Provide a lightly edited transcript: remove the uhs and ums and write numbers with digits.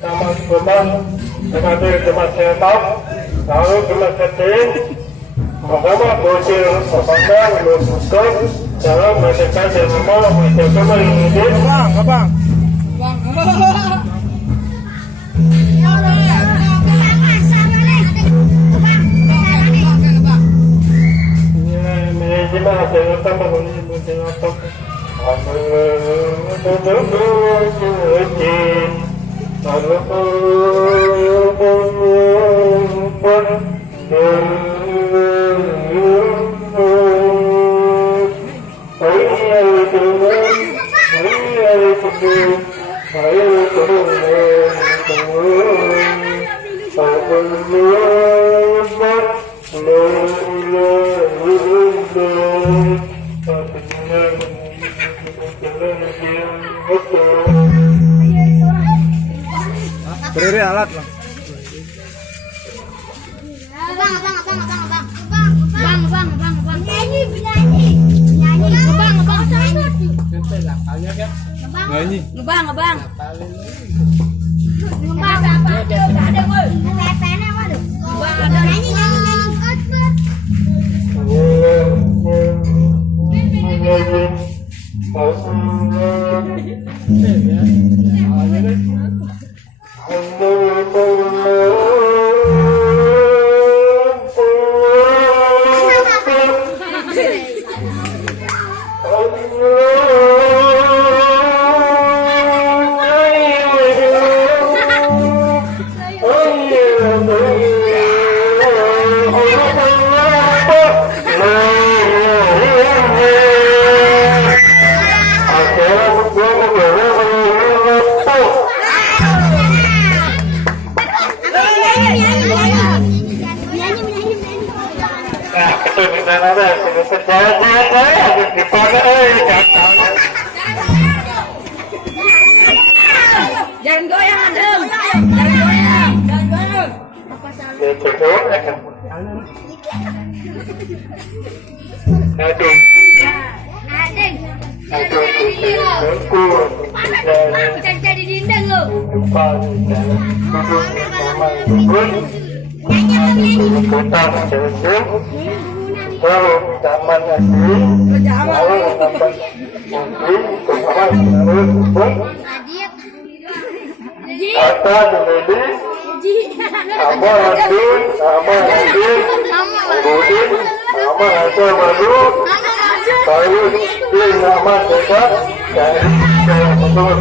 nama Sultan, dengan Jumat Setab, lalu Jumat Setin, Muhammad Bocil Pemandang Lutut dalam mereka semua mencoba ini. Abang. Beri alat lah. Abang. Nyanyi. Abang. Nyanyi. Abang. Jangan goyang, Adem. Jangan goyang. Jadi dinding lo. Lalu zaman asli, lalu dapat mungkin kata jadi sama Adun, sama Adun, Budin, sama Raja Baru, lalu dia nama Dekat, dari saya betul.